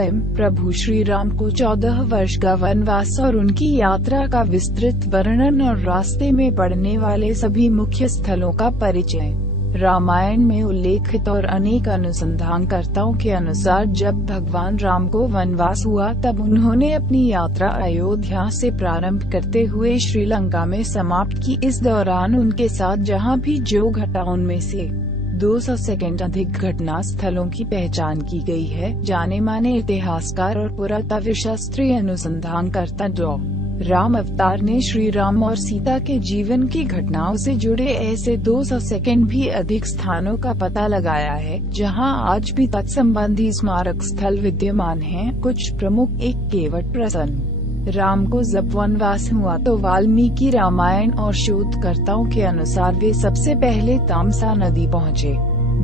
प्रभु श्री राम को 14 वर्ष का वनवास और उनकी यात्रा का विस्तृत वर्णन और रास्ते में पड़ने वाले सभी मुख्य स्थलों का परिचय। रामायण में उल्लेखित और अनेक अनुसंधानकर्ताओं के अनुसार जब भगवान राम को वनवास हुआ तब उन्होंने अपनी यात्रा अयोध्या से प्रारंभ करते हुए श्रीलंका में समाप्त की। इस दौरान उनके साथ जहां भी जो घटा उनमें से 200 से अधिक घटना स्थलों की पहचान की गई है। जाने माने इतिहासकार और पुरातत्व शास्त्रीय अनुसंधानकर्ता डॉ. राम अवतार ने श्री राम और सीता के जीवन की घटनाओं से जुड़े ऐसे 200 से भी अधिक स्थानों का पता लगाया है जहां आज भी तत्संबंधी स्मारक स्थल विद्यमान हैं। कुछ प्रमुख। एक केवट प्रसन्न। राम को जब वनवास हुआ तो वाल्मीकि रामायण और शोधकर्ताओं के अनुसार वे सबसे पहले तामसा नदी पहुँचे,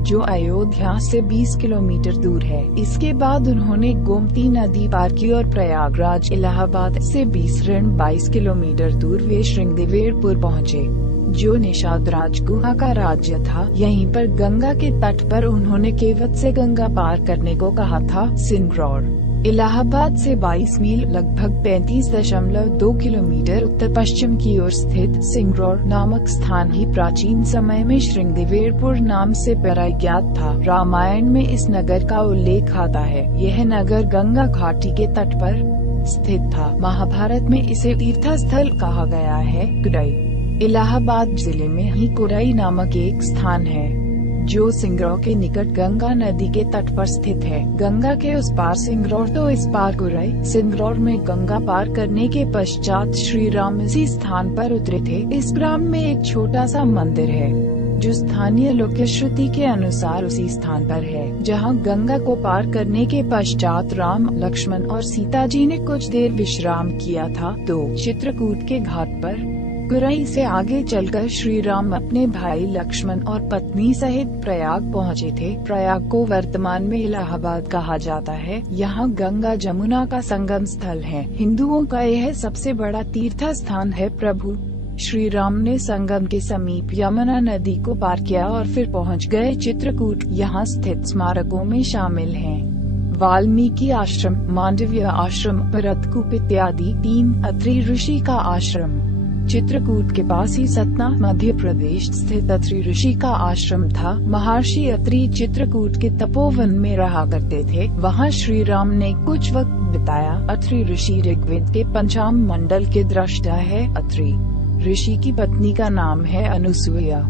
जो अयोध्या से 20 किलोमीटर दूर है। इसके बाद उन्होंने गोमती नदी पार की और प्रयागराज इलाहाबाद से 20-22 किलोमीटर दूर वे श्रृंगदेवेरपुर पहुँचे, जो निषाद राजगुहा का राज्य था। यहीं पर गंगा के तट पर उन्होंने केवट से गंगा पार करने को कहा था। सिंगरौर इलाहाबाद से 22 मील लगभग 35.2 किलोमीटर उत्तर पश्चिम की ओर स्थित सिंगरौर नामक स्थान ही प्राचीन समय में श्रृंगदेवेरपुर नाम से प्रख्यात था। रामायण में इस नगर का उल्लेख आता है। यह नगर गंगा घाटी के तट पर स्थित था। महाभारत में इसे तीर्थस्थल कहा गया है। कुराई इलाहाबाद जिले में ही कुराई नामक एक स्थान है जो सिंगरौर के निकट गंगा नदी के तट पर स्थित है। गंगा के उस पार सिंगरौर तो इस पार कुराई। सिंगरौर में गंगा पार करने के पश्चात श्री राम इसी स्थान पर उतरे थे। इस ग्राम में एक छोटा सा मंदिर है जो स्थानीय लोक श्रुति के अनुसार उसी स्थान पर है जहां गंगा को पार करने के पश्चात राम, लक्ष्मण और सीता जी ने कुछ देर विश्राम किया था। चित्रकूट के घाट पर कुराई से आगे चलकर श्री राम अपने भाई लक्ष्मण और पत्नी सहित प्रयाग पहुँचे थे। प्रयाग को वर्तमान में इलाहाबाद कहा जाता है। यहाँ गंगा जमुना का संगम स्थल है। हिंदुओं का यह सबसे बड़ा तीर्थ स्थान है। प्रभु श्री राम ने संगम के समीप यमुना नदी को पार किया और फिर पहुँच गए चित्रकूट। यहाँ स्थित स्मारकों में शामिल हैं वाल्मीकि आश्रम, मांडव्य आश्रम, भरतकूप इत्यादि। 3 अत्रि ऋषि का आश्रम। चित्रकूट के पास ही सतना मध्य प्रदेश स्थित अत्रि ऋषि का आश्रम था। महर्षि अत्रि चित्रकूट के तपोवन में रहा करते थे। वहां श्री राम ने कुछ वक्त बिताया। अत्रि ऋषि ऋग्वेद के पंचाम मंडल के दृष्टा है। अत्रि ऋषि की पत्नी का नाम है अनुसूया,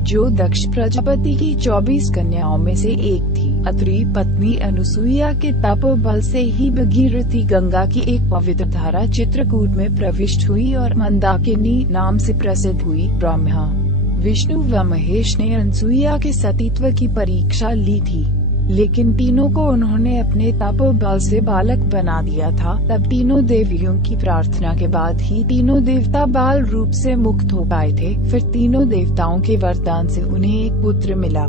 जो दक्ष प्रजापति की 24 कन्याओं में से एक थी। अत्रि पत्नी अनुसूया के तप बल से ही भगीरथी गंगा की एक पवित्र धारा चित्रकूट में प्रविष्ट हुई और मंदाकिनी नाम से प्रसिद्ध हुई। ब्रह्मा, विष्णु व महेश ने अनुसूया के सतीत्व की परीक्षा ली थी, लेकिन तीनों को उन्होंने अपने तप बल से बालक बना दिया था। तब तीनों देवियों की प्रार्थना के बाद ही तीनों देवता बाल रूप से मुक्त हो पाए थे। फिर तीनों देवताओं के वरदान से उन्हें एक पुत्र मिला,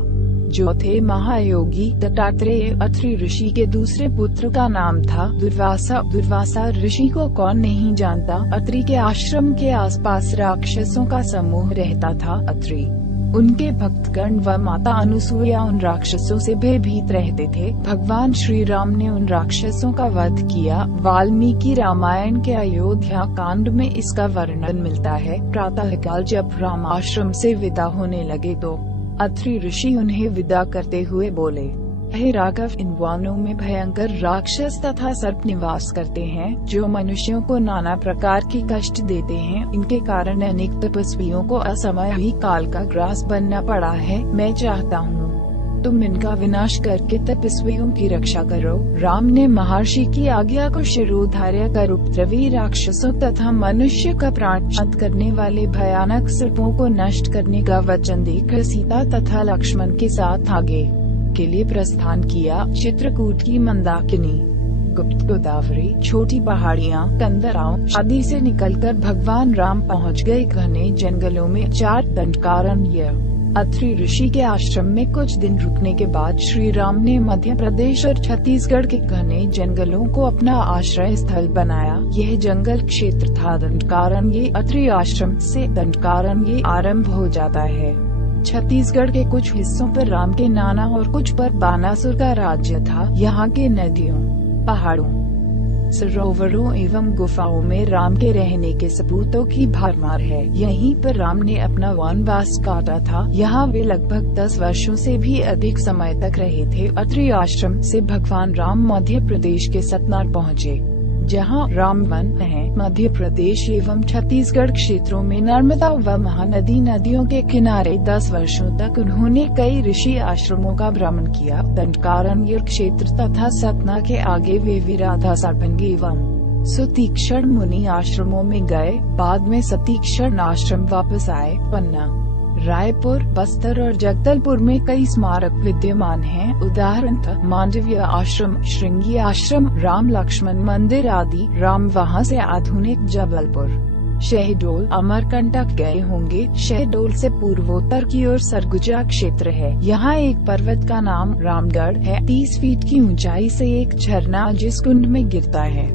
जो थे महायोगी दत्तात्रेय। अत्रि ऋषि के दूसरे पुत्र का नाम था दुर्वासा। दुर्वासा ऋषि को कौन नहीं जानता। अत्रि के आश्रम के आसपास राक्षसों का समूह रहता था। अत्रि, उनके भक्तगण व माता अनुसूया उन राक्षसों से भयभीत रहते थे। भगवान श्री राम ने उन राक्षसों का वध किया। वाल्मीकि रामायण के अयोध्या कांड में इसका वर्णन मिलता है। प्रातःकाल जब राम आश्रम से विदा होने लगे तो अत्रि ऋषि उन्हें विदा करते हुए बोले, हे राघव, इन वनों में भयंकर राक्षस तथा सर्प निवास करते हैं, जो मनुष्यों को नाना प्रकार के कष्ट देते हैं। इनके कारण अनेक तपस्वियों को असमय ही काल का ग्रास बनना पड़ा है। मैं चाहता हूँ तुम इनका विनाश करके तपस्वियों की रक्षा करो। राम ने महर्षि की आज्ञा को शिरोधार्य कर उपद्रवी राक्षसों तथा मनुष्य का प्राणघात करने वाले भयानक सर्पों को नष्ट करने का वचन देकर सीता तथा लक्ष्मण के साथ आगे के लिए प्रस्थान किया। चित्रकूट की मंदाकिनी, गुप्त गोदावरी, छोटी पहाड़ियाँ, कंदराओं आदि से निकलकर भगवान राम पहुँच गए घने जंगलों में। 4 दंडकारण्य। अत्रि ऋषि के आश्रम में कुछ दिन रुकने के बाद श्री राम ने मध्य प्रदेश और छत्तीसगढ़ के घने जंगलों को अपना आश्रय स्थल बनाया। यह जंगल क्षेत्र था दंडकारण्य। अत्रि आश्रम से दंडकारण्य आरंभ हो जाता है। छत्तीसगढ़ के कुछ हिस्सों पर राम के नाना और कुछ पर बानासुर का राज्य था। यहाँ के नदियों, पहाड़ों, सरोवरों एवं गुफाओं में राम के रहने के सबूतों की भरमार है। यहीं पर राम ने अपना वनवास काटा था। यहाँ वे लगभग 10 वर्षों से भी अधिक समय तक रहे थे। अत्रि आश्रम से भगवान राम मध्य प्रदेश के सतनार पहुँचे, जहाँ राम वन है। मध्य प्रदेश एवं छत्तीसगढ़ क्षेत्रों में नर्मदा व महानदी नदियों के किनारे 10 वर्षों तक उन्होंने कई ऋषि आश्रमों का भ्रमण किया। दंडकारण्य क्षेत्र तथा सतना के आगे वे विराधा सरभंग एवं सुतीक्षण मुनि आश्रमों में गए। बाद में सतीक्षण आश्रम वापस आए। पन्ना, रायपुर, बस्तर और जगदलपुर में कई स्मारक विद्यमान हैं। उदाहरणतः मांडव्य आश्रम, श्रृंगी आश्रम, राम लक्ष्मण मंदिर आदि। राम वहां से आधुनिक जबलपुर, शहडोल, अमरकंटक गए होंगे। शहडोल से पूर्वोत्तर की ओर सरगुजा क्षेत्र है। यहाँ एक पर्वत का नाम रामगढ़ है। 30 फीट की ऊंचाई से एक झरना जिस कुंड में गिरता है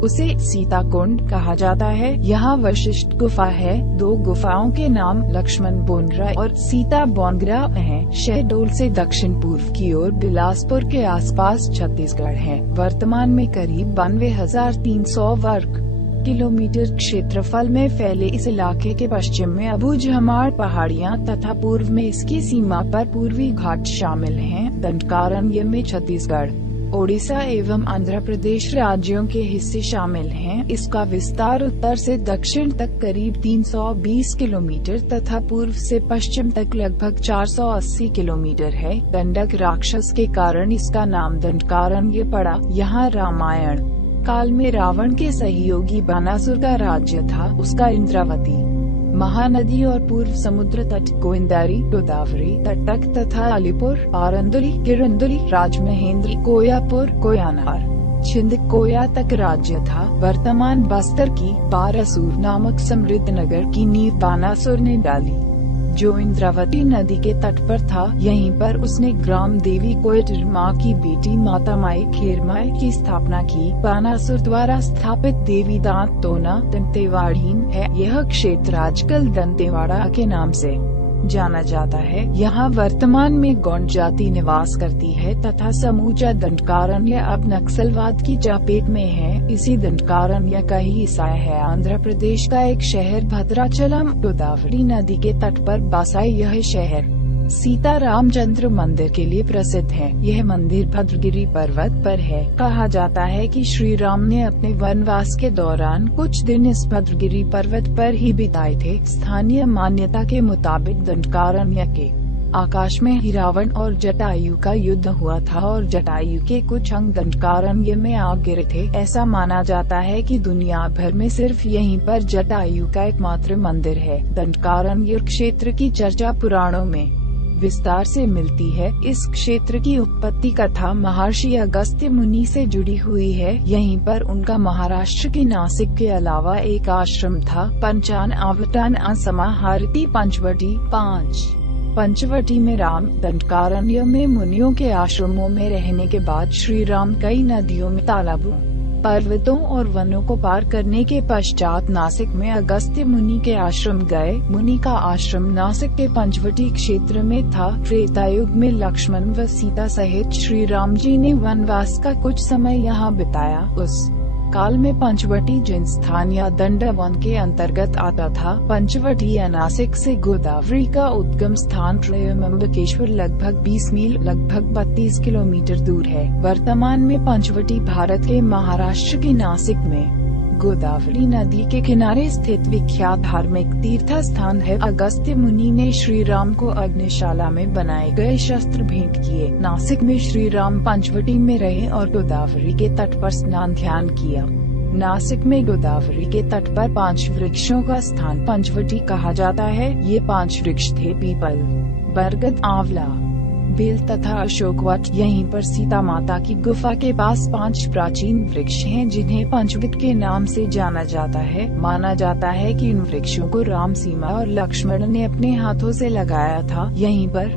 उसे सीता कुंड कहा जाता है। यहाँ वशिष्ठ गुफा है। 2 गुफाओं के नाम लक्ष्मण बोनगरा और सीता बोनगरा हैं। शहडोल से दक्षिण पूर्व की ओर बिलासपुर के आसपास छत्तीसगढ़ है। वर्तमान में करीब 92,300 वर्ग किलोमीटर क्षेत्रफल में फैले इस इलाके के पश्चिम में अबूझमाड़ पहाड़ियाँ तथा पूर्व में इसकी सीमा पर पूर्वी घाट शामिल हैं। दंडकारण्य में छत्तीसगढ़, ओडिशा एवं आंध्र प्रदेश राज्यों के हिस्से शामिल हैं। इसका विस्तार उत्तर से दक्षिण तक करीब 320 किलोमीटर तथा पूर्व से पश्चिम तक लगभग 480 किलोमीटर है। दंडक राक्षस के कारण इसका नाम दंडकारण्य पड़ा। यहाँ रामायण काल में रावण के सहयोगी बानासुर का राज्य था। उसका इंद्रावती महानदी और पूर्व समुद्र तट, गोविंदारी, गोदावरी तटक तथा अलीपुर, आरंदुली, किरंदुली, राजमहेंद्री, कोयापुर, कोयानार, छिंदकोया तक राज्य था। वर्तमान बस्तर की बारासूर नामक समृद्ध नगर की नींव बानासुर ने डाली, जो इंद्रावती नदी के तट पर था। यहीं पर उसने ग्राम देवी कोयटर माँ की बेटी माता माई खेरमाई की स्थापना की। बानासुर द्वारा स्थापित देवी दांत तोना दंतेवाड़ीन है। यह क्षेत्र आजकल दंतेवाड़ा के नाम से जाना जाता है। यहाँ वर्तमान में गौंड जाति निवास करती है तथा समूचा दंडकारण्य अब नक्सलवाद की चपेट में है। इसी दंडकारण्य का ही हिस्सा है आंध्र प्रदेश का एक शहर भद्राचलम। गोदावरी नदी के तट पर बसा यह शहर सीता रामचंद्र मंदिर के लिए प्रसिद्ध है। यह मंदिर भद्रगिरी पर्वत पर है। कहा जाता है कि श्री राम ने अपने वनवास के दौरान कुछ दिन इस भद्रगिरी पर्वत पर ही बिताए थे। स्थानीय मान्यता के मुताबिक दंडकारण्य के आकाश में ही रावण और जटायु का युद्ध हुआ था और जटायु के कुछ अंग दंडकारण्य में आ गिरे थे। ऐसा माना जाता है कि दुनिया भर में सिर्फ यहीं पर जटायु का एकमात्र मंदिर है। दंडकारण्य क्षेत्र की चर्चा पुराणों में विस्तार से मिलती है। इस क्षेत्र की उत्पत्ति कथा महर्षि अगस्त्य मुनि से जुड़ी हुई है। यहीं पर उनका महाराष्ट्र के नासिक के अलावा एक आश्रम था। पंचान आवटान असमाहारती पंचवटी 5 पंचवटी में राम। दंडकारण्य में मुनियों के आश्रमों में रहने के बाद श्री राम कई नदियों में, तालाबों, पर्वतों और वनों को पार करने के पश्चात नासिक में अगस्त्य मुनि के आश्रम गए। मुनि का आश्रम नासिक के पंचवटी क्षेत्र में था। त्रेतायुग में लक्ष्मण व सीता सहित श्री राम जी ने वनवास का कुछ समय यहाँ बिताया। उस काल में पंचवटी जिन स्थान या दंडवन के अंतर्गत आता था। पंचवटी या नासिक से गोदावरी का उद्गम स्थान त्रयंबकेश्वर लगभग 20 मील लगभग 32 किलोमीटर दूर है। वर्तमान में पंचवटी भारत के महाराष्ट्र के नासिक में गोदावरी नदी के किनारे स्थित विख्यात धार्मिक तीर्थ स्थान है। अगस्त्य मुनि ने श्री राम को अग्निशाला में बनाए गए शस्त्र भेंट किए। नासिक में श्री राम पंचवटी में रहे और गोदावरी के तट पर स्नान ध्यान किया। नासिक में गोदावरी के तट पर 5 वृक्षों का स्थान पंचवटी कहा जाता है। ये 5 वृक्ष थे पीपल, बरगद, आंवला, बेल तथा अशोकवट। यहीं पर सीता माता की गुफा के पास 5 प्राचीन वृक्ष हैं जिन्हें पंचवट के नाम से जाना जाता है। माना जाता है कि इन वृक्षों को राम, सीमा और लक्ष्मण ने अपने हाथों से लगाया था। यहीं पर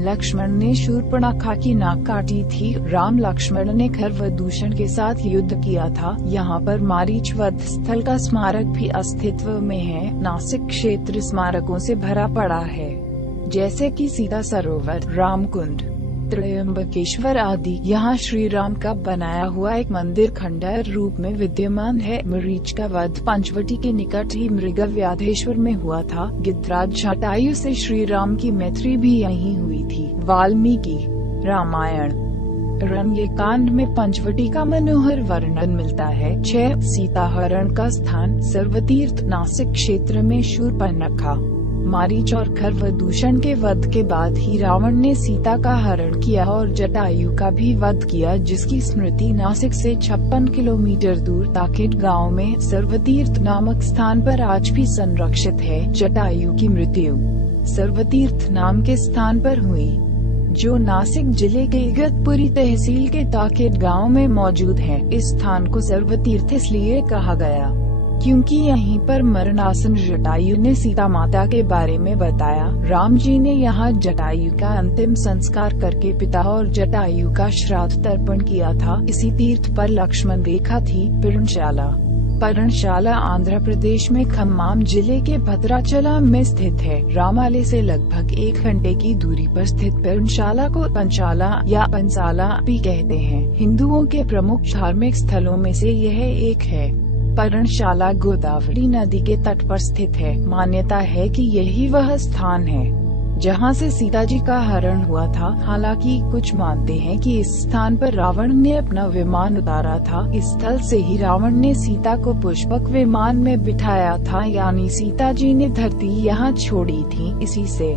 लक्ष्मण ने शूर्पणखा की नाक काटी थी। राम लक्ष्मण ने खरवदूषण के साथ युद्ध किया था। यहाँ पर मारीच वध स्थल का स्मारक भी अस्तित्व में है। नासिक क्षेत्र स्मारकों से भरा पड़ा है, जैसे कि सीता सरोवर, रामकुंड, त्र्यंबकेश्वर आदि। यहाँ श्री राम का बनाया हुआ एक मंदिर खंडहर रूप में विद्यमान है। मरीच का वध पंचवटी के निकट ही मृगव्याधेश्वर में हुआ था। गिद्धराज जटायु से श्री राम की मैत्री भी यहीं हुई थी। वाल्मीकि रामायण रण्यकांड में पंचवटी का मनोहर वर्णन मिलता है। 6 सीताहरण का स्थान सर्वतीर्थ नासिक क्षेत्र में शूर्पणखा, मारीच और खरवदूषण के वध के बाद ही रावण ने सीता का हरण किया और जटायु का भी वध किया, जिसकी स्मृति नासिक से 56 किलोमीटर दूर ताकेट गांव में सर्वतीर्थ नामक स्थान पर आज भी संरक्षित है। जटायु की मृत्यु सर्वतीर्थ नाम के स्थान पर हुई, जो नासिक जिले के इगतपुरी तहसील के ताकेट गांव में मौजूद है। इस स्थान को सर्वतीर्थ इसलिए कहा गया क्योंकि यहीं पर मरणासन जटायु ने सीता माता के बारे में बताया। राम जी ने यहाँ जटायु का अंतिम संस्कार करके पिता और जटायु का श्राद्ध तर्पण किया था। इसी तीर्थ पर लक्ष्मण रेखा थी। पर्णशाला आंध्र प्रदेश में खम्माम जिले के भद्राचलम में स्थित है। रामाले से लगभग 1 घंटे की दूरी पर स्थित पर्णशाला को पंचाला या पंसाला भी कहते हैं। हिंदुओं के प्रमुख धार्मिक स्थलों में से यह एक है। पर्णशाला गोदावरी नदी के तट पर स्थित है। मान्यता है कि यही वह स्थान है जहां से सीता जी का हरण हुआ था। हालांकि कुछ मानते हैं कि इस स्थान पर रावण ने अपना विमान उतारा था। इस स्थल से ही रावण ने सीता को पुष्पक विमान में बिठाया था, यानी सीता जी ने धरती यहाँ छोड़ी थी। इसी से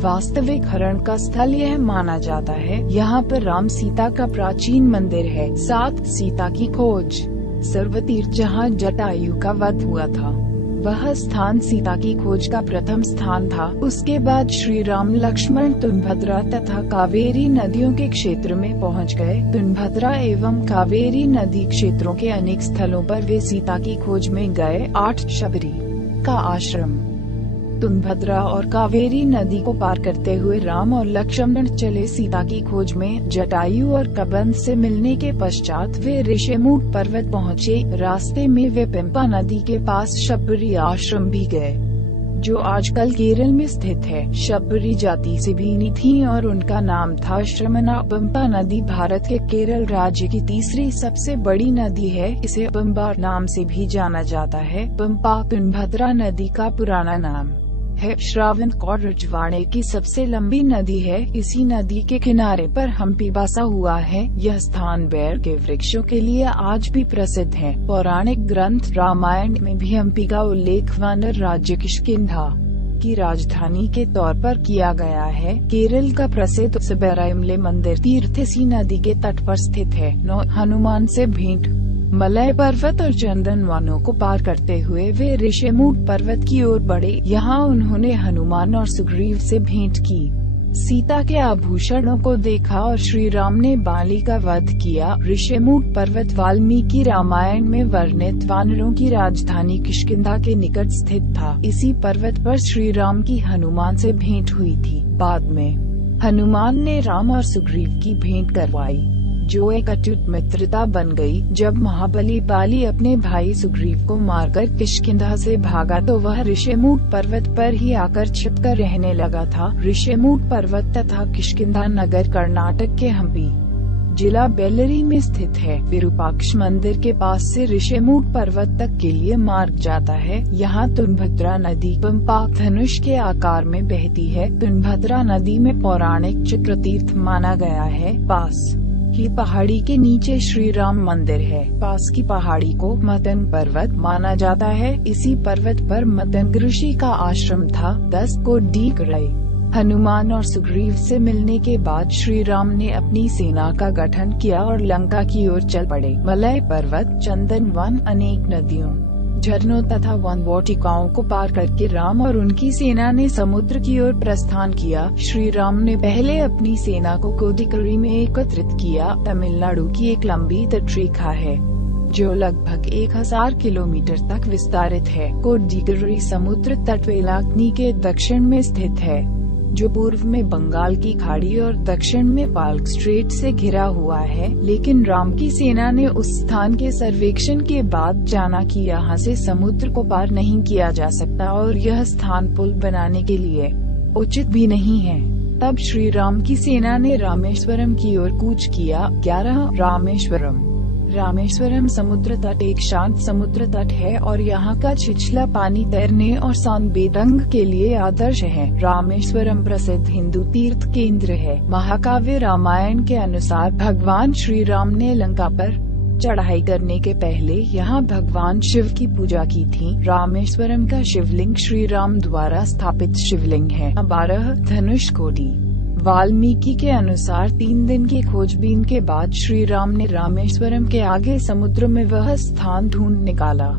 वास्तविक हरण का स्थल यह माना जाता है। यहाँ पर राम सीता का प्राचीन मंदिर है। 7 सीता की खोज सर्वतीर्थ जहाँ जटायु का वध हुआ था, वह स्थान सीता की खोज का प्रथम स्थान था। उसके बाद श्री राम लक्ष्मण तुंगभद्रा तथा कावेरी नदियों के क्षेत्र में पहुंच गए। तुंगभद्रा एवं कावेरी नदी क्षेत्रों के अनेक स्थलों पर वे सीता की खोज में गए। 8 शबरी का आश्रम तुंगभद्रा और कावेरी नदी को पार करते हुए राम और लक्ष्मण चले सीता की खोज में। जटायु और कबंध से मिलने के पश्चात वे ऋषिमूक पर्वत पहुँचे। रास्ते में वे पंपा नदी के पास शबरी आश्रम भी गए, जो आजकल केरल में स्थित है। शबरी जाति से भिन्न थी और उनका नाम था श्रमणा। पंपा नदी भारत के केरल राज्य की तीसरी सबसे बड़ी नदी है। इसे पंपा नाम से भी जाना जाता है। पंपा तुंगभद्रा नदी का पुराना नाम है। श्रावणकोर रजवाड़े की सबसे लंबी नदी है। इसी नदी के किनारे पर हम्पी बसा हुआ है। यह स्थान बेर के वृक्षों के लिए आज भी प्रसिद्ध है। पौराणिक ग्रंथ रामायण में भी हम्पी का उल्लेख वानर राज्य किष्किंधा की राजधानी के तौर पर किया गया है। केरल का प्रसिद्ध सबराइमले मंदिर तीर्थ इसी नदी के तट पर स्थित है। 9 हनुमान से भेंट मलय पर्वत और चंदन वनों को पार करते हुए वे ऋषिमूक पर्वत की ओर बढ़े। यहाँ उन्होंने हनुमान और सुग्रीव से भेंट की, सीता के आभूषणों को देखा और श्री राम ने बाली का वध किया। ऋषिमूक पर्वत वाल्मीकि रामायण में वर्णित वानरों की राजधानी किष्किंधा के निकट स्थित था। इसी पर्वत पर श्री राम की हनुमान से भेंट हुई थी। बाद में हनुमान ने राम और सुग्रीव की भेंट करवाई, जो एक अटूट मित्रता बन गई। जब महाबली बाली अपने भाई सुग्रीव को मारकर किष्किंधा से भागा तो वह ऋषिमूक पर्वत पर ही आकर छिपकर रहने लगा था। ऋषिमूक पर्वत तथा किष्किंधा नगर कर्नाटक के हम्पी जिला बेल्लरी में स्थित है। विरूपाक्ष मंदिर के पास से ऋषिमूक पर्वत तक के लिए मार्ग जाता है। यहाँ तुंगभद्रा नदी पंपा धनुष के आकार में बहती है। तुंगभद्रा नदी में पौराणिक चित्रतीर्थ माना गया है। पास की पहाड़ी के नीचे श्री राम मंदिर है। पास की पहाड़ी को मतंग पर्वत माना जाता है। इसी पर्वत पर मतंग ऋषि का आश्रम था। 10 को डीग रहे। हनुमान और सुग्रीव से मिलने के बाद श्री राम ने अपनी सेना का गठन किया और लंका की ओर चल पड़े। मलय पर्वत, चंदन वन, अनेक नदियों, झरनों तथा वन वाटिकाओं को पार करके राम और उनकी सेना ने समुद्र की ओर प्रस्थान किया। श्री राम ने पहले अपनी सेना को कोडिकरी में एकत्रित किया। तमिलनाडु की एक लंबी तटरेखा है जो लगभग 1000 किलोमीटर तक विस्तारित है। कोडिकरी समुद्र तट वेलाग्नि के दक्षिण में स्थित है, जो पूर्व में बंगाल की खाड़ी और दक्षिण में पाल्क स्ट्रेट से घिरा हुआ है। लेकिन राम की सेना ने उस स्थान के सर्वेक्षण के बाद जाना कि यहाँ से समुद्र को पार नहीं किया जा सकता और यह स्थान पुल बनाने के लिए उचित भी नहीं है। तब श्री राम की सेना ने रामेश्वरम की ओर कूच किया। 11 रामेश्वरम समुद्र तट एक शांत समुद्र तट है और यहाँ का छिछला पानी तैरने और सनबेडिंग के लिए आदर्श है। रामेश्वरम प्रसिद्ध हिंदू तीर्थ केंद्र है। महाकाव्य रामायण के अनुसार भगवान श्री राम ने लंका पर चढ़ाई करने के पहले यहाँ भगवान शिव की पूजा की थी। रामेश्वरम का शिवलिंग श्री राम द्वारा स्थापित शिवलिंग है। 12 धनुषकोडी वाल्मीकि के अनुसार 3 दिन की खोजबीन के बाद श्री राम ने रामेश्वरम के आगे समुद्र में वह स्थान ढूंढ निकाला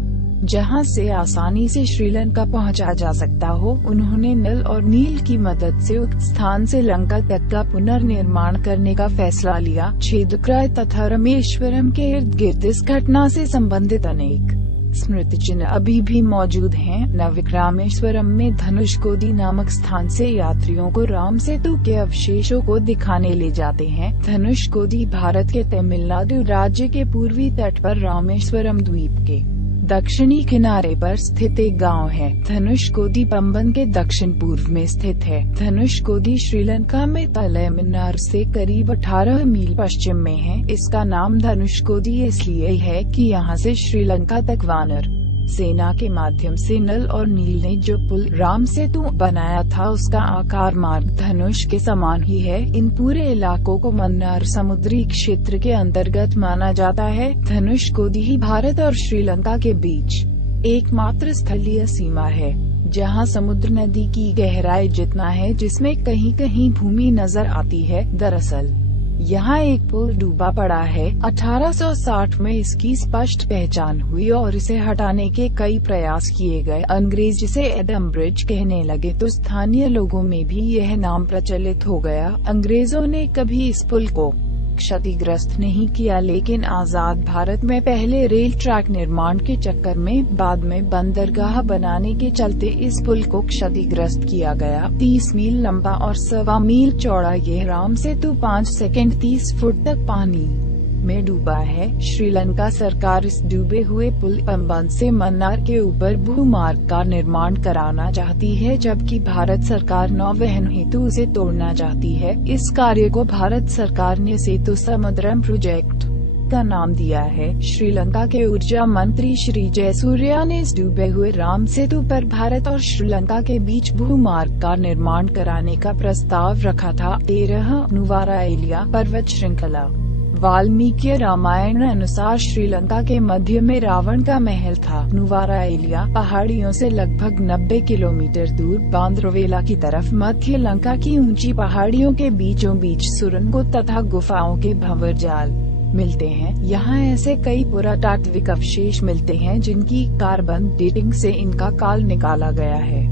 जहां से आसानी से श्रीलंका पहुंचा जा सकता हो। उन्होंने नल और नील की मदद से उक्त स्थान से लंका तक का पुनर्निर्माण करने का फैसला लिया। छेदक्राय तथा रामेश्वरम के इर्द गिर्द इस घटना से संबंधित अनेक स्मृति चिन्ह अभी भी मौजूद हैं। रामेश्वरम में धनुषकोडी नामक स्थान से यात्रियों को राम सेतु के अवशेषों को दिखाने ले जाते हैं। धनुषकोडी भारत के तमिलनाडु राज्य के पूर्वी तट पर रामेश्वरम द्वीप के दक्षिणी किनारे पर स्थित एक गांव है। धनुषकोडी पंबन के दक्षिण पूर्व में स्थित है। धनुषकोडी श्रीलंका में तलैमन्नार से करीब 18 मील पश्चिम में है। इसका नाम धनुषकोडी इसलिए है कि यहाँ से श्रीलंका तक वानर सेना के माध्यम से नल और नील ने जो पुल राम सेतु बनाया था उसका आकार मार्ग धनुष के समान ही है। इन पूरे इलाकों को मन्नार समुद्री क्षेत्र के अंतर्गत माना जाता है। धनुषकोडी ही भारत और श्रीलंका के बीच एकमात्र स्थलीय सीमा है जहां समुद्र नदी की गहराई जितना है जिसमें कहीं कहीं भूमि नजर आती है। दरअसल यहाँ एक पुल डूबा पड़ा है। 1860 में इसकी स्पष्ट पहचान हुई और इसे हटाने के कई प्रयास किए गए। अंग्रेज इसे एडम ब्रिज कहने लगे तो स्थानीय लोगों में भी यह नाम प्रचलित हो गया। अंग्रेजों ने कभी इस पुल को क्षतिग्रस्त नहीं किया, लेकिन आजाद भारत में पहले रेल ट्रैक निर्माण के चक्कर में बाद में बंदरगाह बनाने के चलते इस पुल को क्षतिग्रस्त किया गया। 30 मील लंबा और 1.25 मील चौड़ा यह राम सेतु 5 सेकंड 30 फुट तक पानी में डूबा है। श्रीलंका सरकार इस डूबे हुए पुल पंबन से मन्नार के ऊपर भूमार्ग का निर्माण कराना चाहती है, जबकि भारत सरकार नौवहन हेतु उसे तोड़ना चाहती है। इस कार्य को भारत सरकार ने सेतु समुद्रम प्रोजेक्ट का नाम दिया है। श्रीलंका के ऊर्जा मंत्री श्री जयसूर्या ने इस डूबे हुए राम सेतु पर भारत और श्रीलंका के बीच भूमार्ग का निर्माण कराने का प्रस्ताव रखा था। 13 नुवाराएलिया पर्वत श्रृंखला वाल्मीकि रामायण अनुसार श्रीलंका के मध्य में रावण का महल था। नुवाराएलिया पहाड़ियों से लगभग 90 किलोमीटर दूर बांद्रवेला की तरफ मध्य लंका की ऊंची पहाड़ियों के बीचों बीच सुरंगों तथा गुफाओं के भंवर जाल मिलते हैं। यहाँ ऐसे कई पुरातात्विक अवशेष मिलते हैं जिनकी कार्बन डेटिंग से इनका काल निकाला गया है।